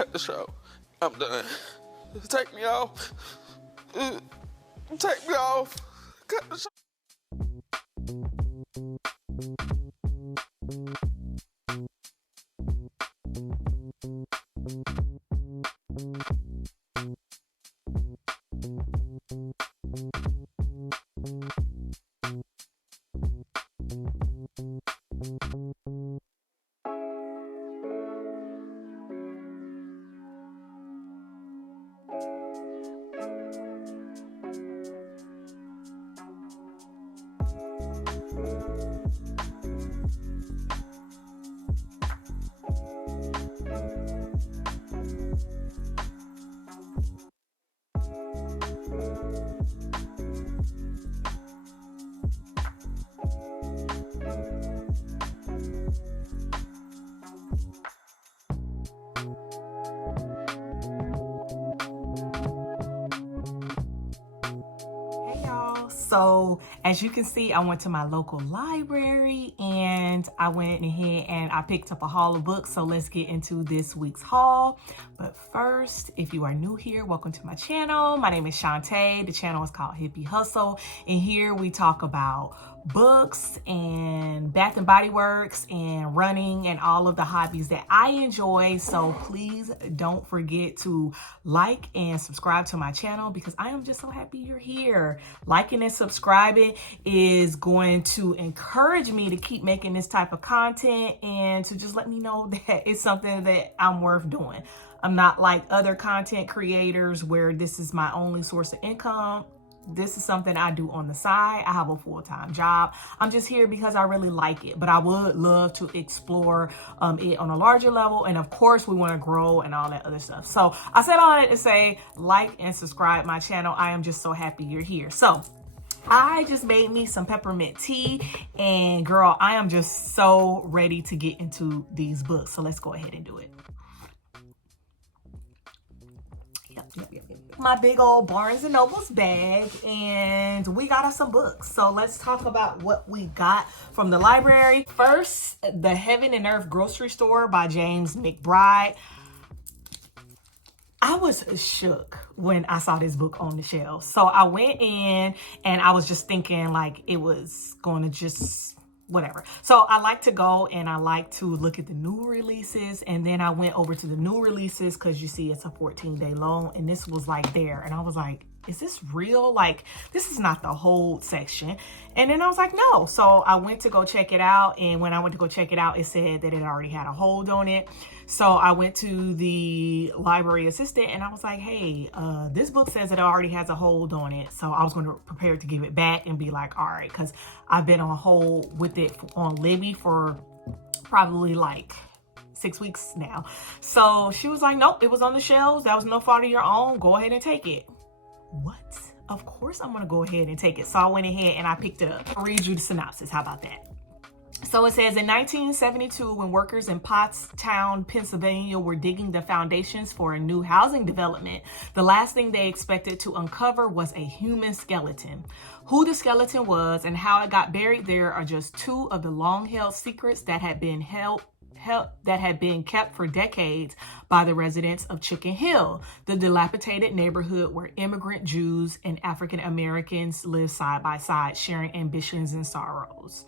Cut the show. I'm done. Take me off. Take me off. Cut the show. So as you can see, I went to my local library and I went ahead and I picked up a haul of books. So let's get into this week's haul. But first, if you are new here, welcome to my channel. My name is Shantae. The channel is called Hippie Hustle. And here we talk about books and Bath and Body Works and running and all of the hobbies that I enjoy. So please don't forget to like and subscribe to my channel because I am just so happy you're here. Liking and subscribing is going to encourage me to keep making this type of content and to just let me know that it's something that I'm worth doing. I'm not like other content creators where this is my only source of income. This is something I do on the side. I have a full-time job. I'm just here because I really like it, but I would love to explore it on a larger level. And of course we want to grow and all that other stuff. So I said all that to say like and subscribe my channel. I am just so happy you're here. So I just made me some peppermint tea and girl, I am just so ready to get into these books. So let's go ahead and do it. Yep. My big old Barnes & Noble's bag and we got us some books. So let's talk about what we got from the library. First, The Heaven and Earth Grocery Store by James McBride. I was shook when I saw this book on the shelf. So I went in and I was just thinking like it was going to just whatever. So I like to go and I like to look at the new releases. And then I went over to the new releases because you see it's a 14-day loan and this was like there. And I was like, is this real? Like, this is not the hold section. And then I was like, no. So I went to go check it out. And when I went to go check it out, it said that it already had a hold on it. So I went to the library assistant and I was like, hey, this book says it already has a hold on it. So I was going to prepare to give it back and be like, all right, because I've been on hold with it on Libby for probably like 6 weeks now. So she was like, nope, it was on the shelves. That was no fault of your own. Go ahead and take it. What? Of course I'm going to go ahead and take it. So I went ahead and I picked it up. I'll read you the synopsis. How about that? So it says, in 1972, when workers in Pottstown, Pennsylvania were digging the foundations for a new housing development, the last thing they expected to uncover was a human skeleton. Who the skeleton was and how it got buried there are just two of the long-held secrets that had been kept for decades by the residents of Chicken Hill, the dilapidated neighborhood where immigrant Jews and African Americans live side by side, sharing ambitions and sorrows.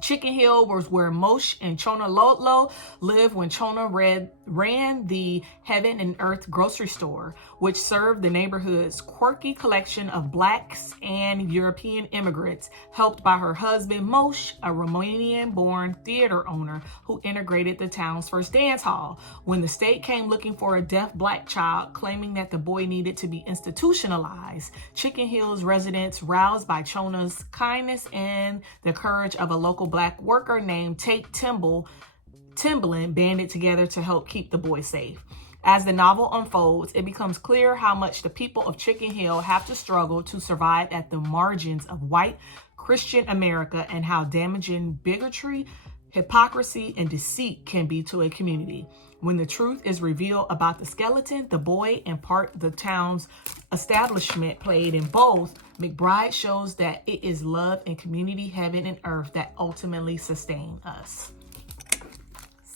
Chicken Hill was where Moshe and Chona Lolo lived when Chona ran the Heaven and Earth grocery store, which served the neighborhood's quirky collection of Blacks and European immigrants, helped by her husband Moshe, a Romanian-born theater owner who integrated the town's first dance hall. When the state came looking for a deaf Black child, claiming that the boy needed to be institutionalized, Chicken Hill's residents, roused by Chona's kindness and the courage of a local Black worker named Tate Timblin, banded together to help keep the boy safe. As the novel unfolds, it becomes clear how much the people of Chicken Hill have to struggle to survive at the margins of white Christian America and how damaging bigotry, hypocrisy, and deceit can be to a community. When the truth is revealed about the skeleton, the boy, and part the town's establishment played in both, McBride shows that it is love and community, heaven and earth that ultimately sustain us.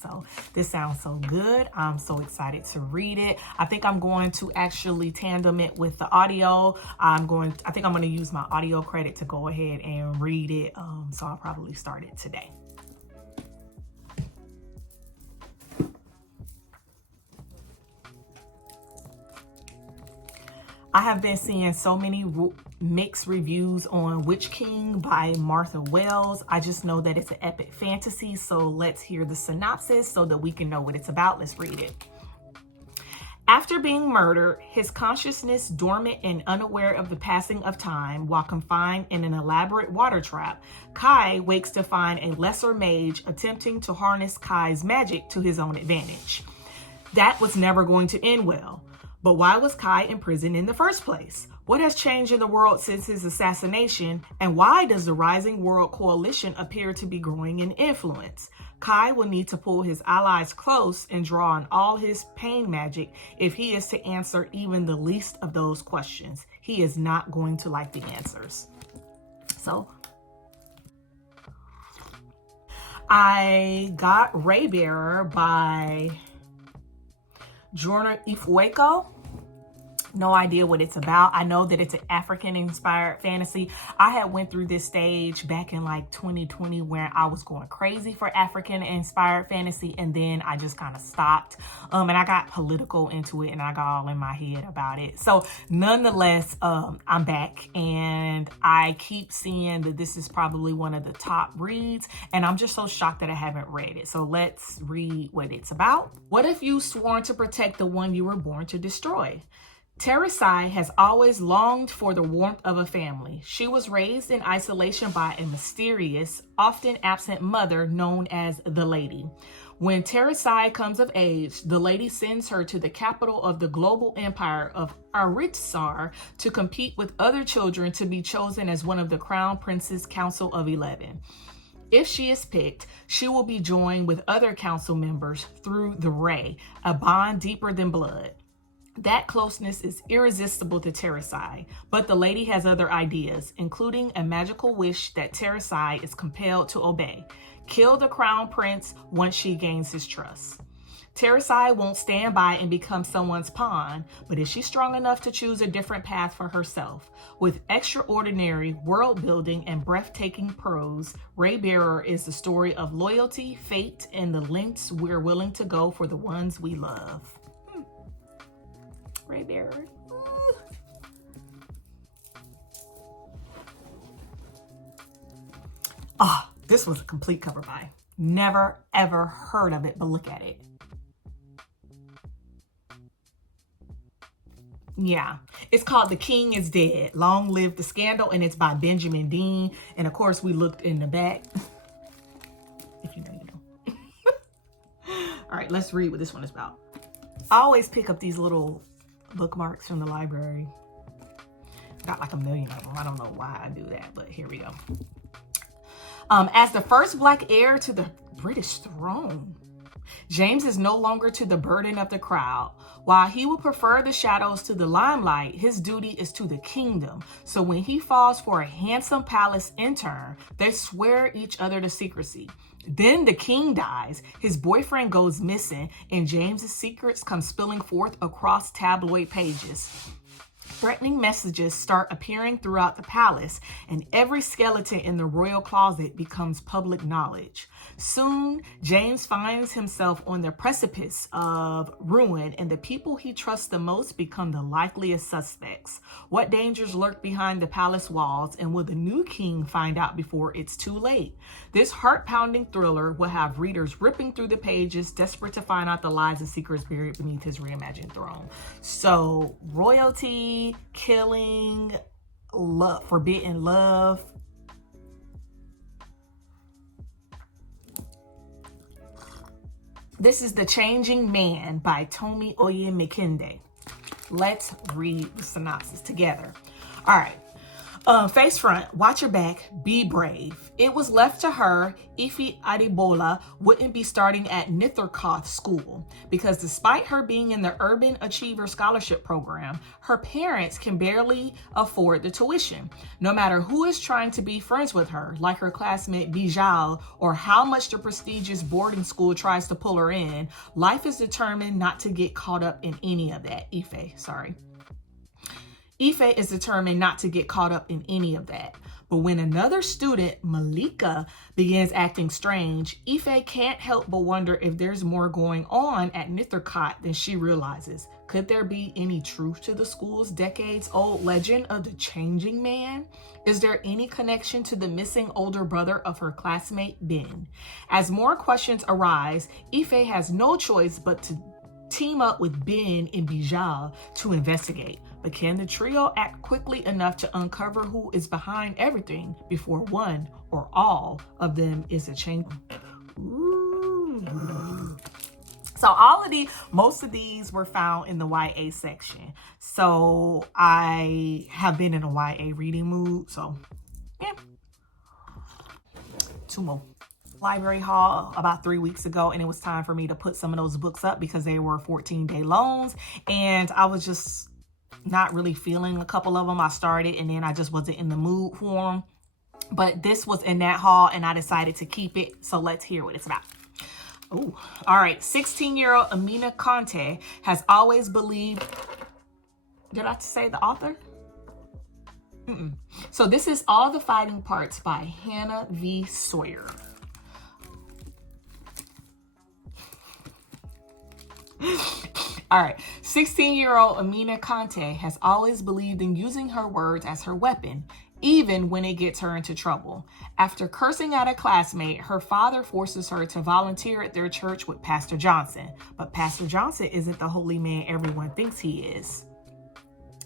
So this sounds so good. I'm so excited to read it. I think I'm going to actually tandem it with the audio. I think I'm going to use my audio credit to go ahead and read it. So I'll probably start it today. I have been seeing so many mixed reviews on Witch King by Martha Wells. I just know that it's an epic fantasy, so let's hear the synopsis so that we can know what it's about. Let's read it. After being murdered, his consciousness dormant and unaware of the passing of time while confined in an elaborate water trap, Kai wakes to find a lesser mage attempting to harness Kai's magic to his own advantage. That was never going to end well. But why was Kai in prison in the first place? What has changed in the world since his assassination? And why does the Rising World Coalition appear to be growing in influence? Kai will need to pull his allies close and draw on all his pain magic if he is to answer even the least of those questions. He is not going to like the answers. So I got Raybearer by Jorna Ifueko. No idea what it's about. I know that it's an African-inspired fantasy. I had went through this stage back in like 2020 where I was going crazy for African-inspired fantasy, and then I just kind of stopped. And I got political into it, and I got all in my head about it. So nonetheless, I'm back, and I keep seeing that this is probably one of the top reads, and I'm just so shocked that I haven't read it. So let's read what it's about. What if you sworn to protect the one you were born to destroy? Teresai has always longed for the warmth of a family. She was raised in isolation by a mysterious, often absent mother known as the Lady. When Teresai comes of age, the Lady sends her to the capital of the global empire of Aritsar to compete with other children to be chosen as one of the Crown Prince's Council of 11. If she is picked, she will be joined with other council members through the Ray, a bond deeper than blood. That closeness is irresistible to Teresai, but the Lady has other ideas, including a magical wish that Teresai is compelled to obey. Kill the Crown Prince once she gains his trust. Teresai won't stand by and become someone's pawn, but is she strong enough to choose a different path for herself? With extraordinary world building and breathtaking prose, Raybearer is the story of loyalty, fate, and the lengths we're willing to go for the ones we love. Raybearer. Oh, this was a complete cover buy. Never ever heard of it, but look at it. Yeah, it's called The King is Dead. Long Live the Scandal, and it's by Benjamin Dean. And of course, we looked in the back. If you know, you know. All right, let's read what this one is about. I always pick up these little bookmarks from the library. Got like a million of them. I don't know why I do that, but here we go. As the first Black heir to the British throne, James is no longer to the burden of the crowd. While he would prefer the shadows to the limelight, his duty is to the kingdom. So when he falls for a handsome palace intern, they swear each other to secrecy. Then the king dies, his boyfriend goes missing, and James's secrets come spilling forth across tabloid pages. Threatening messages start appearing throughout the palace, and every skeleton in the royal closet becomes public knowledge. Soon, James finds himself on the precipice of ruin, and the people he trusts the most become the likeliest suspects. What dangers lurk behind the palace walls, and will the new king find out before it's too late? This heart-pounding thriller will have readers ripping through the pages, desperate to find out the lies and secrets buried beneath his reimagined throne. So, royalty, killing, love, forbidden love. This is The Changing Man by Tomi Oyemekinde. Let's read the synopsis together. All right. Face front, watch your back, be brave. It was left to her, Ife Adibola wouldn't be starting at Nithercoth School because despite her being in the Urban Achiever Scholarship Program, her parents can barely afford the tuition. No matter who is trying to be friends with her, like her classmate Byeeee, or how much the prestigious boarding school tries to pull her in, life is determined not to get caught up in any of that. Ife is determined not to get caught up in any of that. But when another student, Malika, begins acting strange, Ife can't help but wonder if there's more going on at Nithercott than she realizes. Could there be any truth to the school's decades-old legend of the changing man? Is there any connection to the missing older brother of her classmate, Ben? As more questions arise, Ife has no choice but to team up with Ben and Byeeee to investigate. But can the trio act quickly enough to uncover who is behind everything before one or all of them is a change? Ooh. So most of these were found in the YA section. So I have been in a YA reading mood. So yeah. 2 more. Library haul about 3 weeks ago, and it was time for me to put some of those books up because they were 14-day loans, and I was just not really feeling a couple of them. I started and then I just wasn't in the mood for them, but this was in that haul and I decided to keep it. So let's hear what it's about. Oh, all right. 16-year-old Amina Conte has always believed. Did I say the author? So this is All the Fighting Parts by Hannah V. Sawyer. All right, 16-year-old Amina Conte has always believed in using her words as her weapon, even when it gets her into trouble. After cursing at a classmate, her father forces her to volunteer at their church with Pastor Johnson. But Pastor Johnson isn't the holy man everyone thinks he is.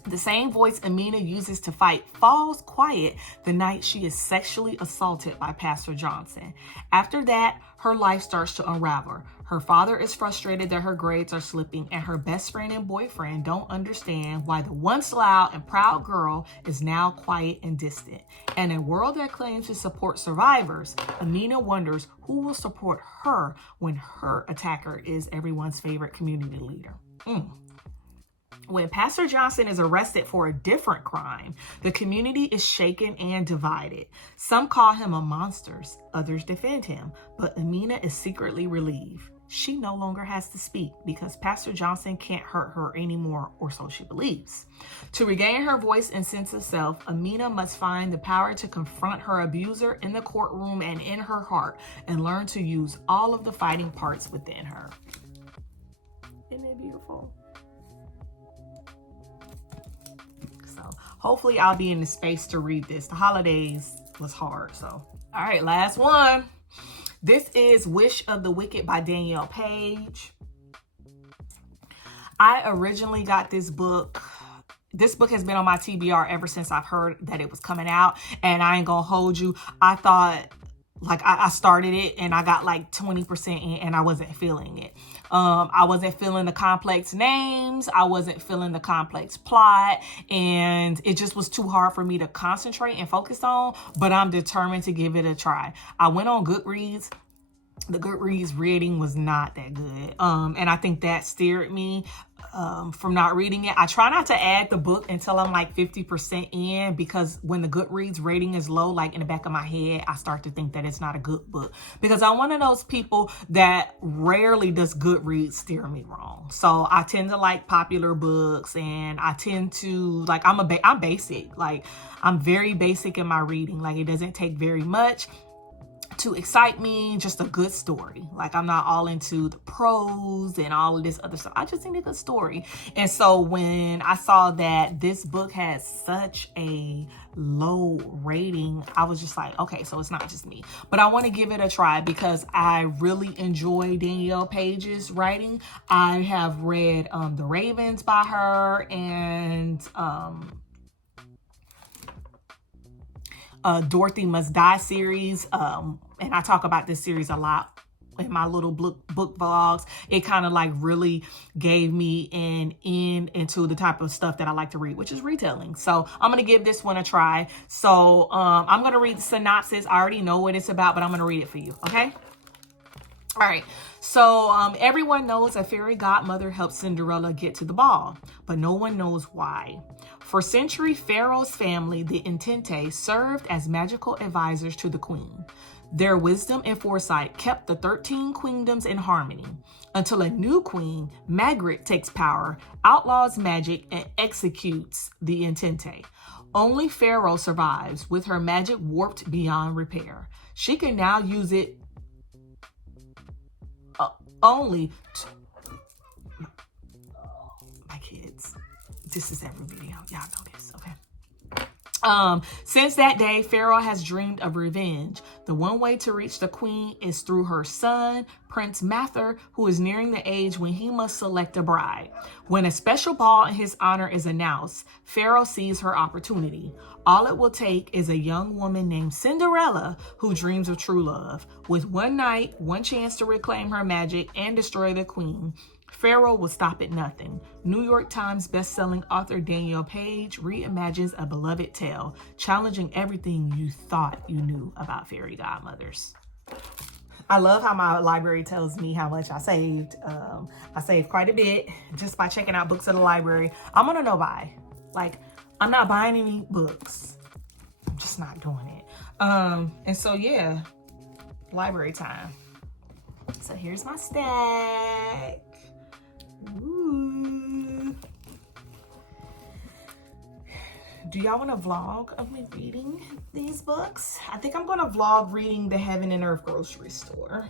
The same voice Amina uses to fight falls quiet the night she is sexually assaulted by Pastor Johnson. After that, her life starts to unravel. Her father is frustrated that her grades are slipping, and her best friend and boyfriend don't understand why the once loud and proud girl is now quiet and distant. In a world that claims to support survivors, Amina wonders who will support her when her attacker is everyone's favorite community leader. When Pastor Johnson is arrested for a different crime, the community is shaken and divided. Some call him a monster, others defend him, but Amina is secretly relieved. She no longer has to speak because Pastor Johnson can't hurt her anymore, or so she believes. To regain her voice and sense of self, Amina must find the power to confront her abuser in the courtroom and in her heart, and learn to use all of the fighting parts within her. Isn't it beautiful? Hopefully I'll be in the space to read this. The holidays was hard, so. All right, last one. This is Wish of the Wicked by Danielle Page. I originally got this book. This book has been on my TBR ever since I've heard that it was coming out, and I ain't gonna hold you. I thought, like, I started it and I got like 20% in and I wasn't feeling it. I wasn't feeling the complex names. I wasn't feeling the complex plot, and it just was too hard for me to concentrate and focus on, but I'm determined to give it a try. I went on Goodreads. The Goodreads reading was not that good. And I think that steered me from not reading it. I try not to add the book until I'm like 50% in, because when the Goodreads rating is low, like in the back of my head, I start to think that it's not a good book, because I'm one of those people that rarely does Goodreads steer me wrong. So I tend to like popular books, and I tend to like, I'm basic. Like, I'm very basic in my reading. Like, it doesn't take very much to excite me, just a good story. Like, I'm not all into the prose and all of this other stuff. I just need a good story. And so when I saw that this book has such a low rating, I was just like, okay, so it's not just me. But I want to give it a try because I really enjoy Danielle Page's writing. I have read The Ravens by her, and Dorothy Must Die series, and I talk about this series a lot in my little book vlogs, it kind of like really gave me an in into the type of stuff that I like to read, which is retelling. So I'm going to give this one a try. So I'm going to read the synopsis. I already know what it's about, but I'm going to read it for you. Okay. All right. So everyone knows a fairy godmother helped Cinderella get to the ball, but no one knows why. For centuries, Pharaoh's family, the Intente, served as magical advisors to the queen. Their wisdom and foresight kept the 13 queendoms in harmony until a new queen, Margaret, takes power, outlaws magic, and executes the Intente. Only Pharaoh survives, with her magic warped beyond repair. She can now use it only my kids. This is every video. Y'all know this, okay? Since that day, Pharaoh has dreamed of revenge. The one way to reach the queen is through her son, Prince Mather, who is nearing the age when he must select a bride. When a special ball in his honor is announced, Pharaoh sees her opportunity. All it will take is a young woman named Cinderella who dreams of true love. With one night, one chance to reclaim her magic and destroy the queen, Pharaoh will stop at nothing. New York Times bestselling author Danielle Page reimagines a beloved tale, challenging everything you thought you knew about fairy godmothers. I love how my library tells me how much I saved. I saved quite a bit just by checking out books at the library. I'm on a no buy. Like, I'm not buying any books. I'm just not doing it. And so, yeah, library time. So here's my stack. Ooh. Do y'all want a vlog of me reading these books? I think I'm going to vlog reading the Heaven and Earth grocery store.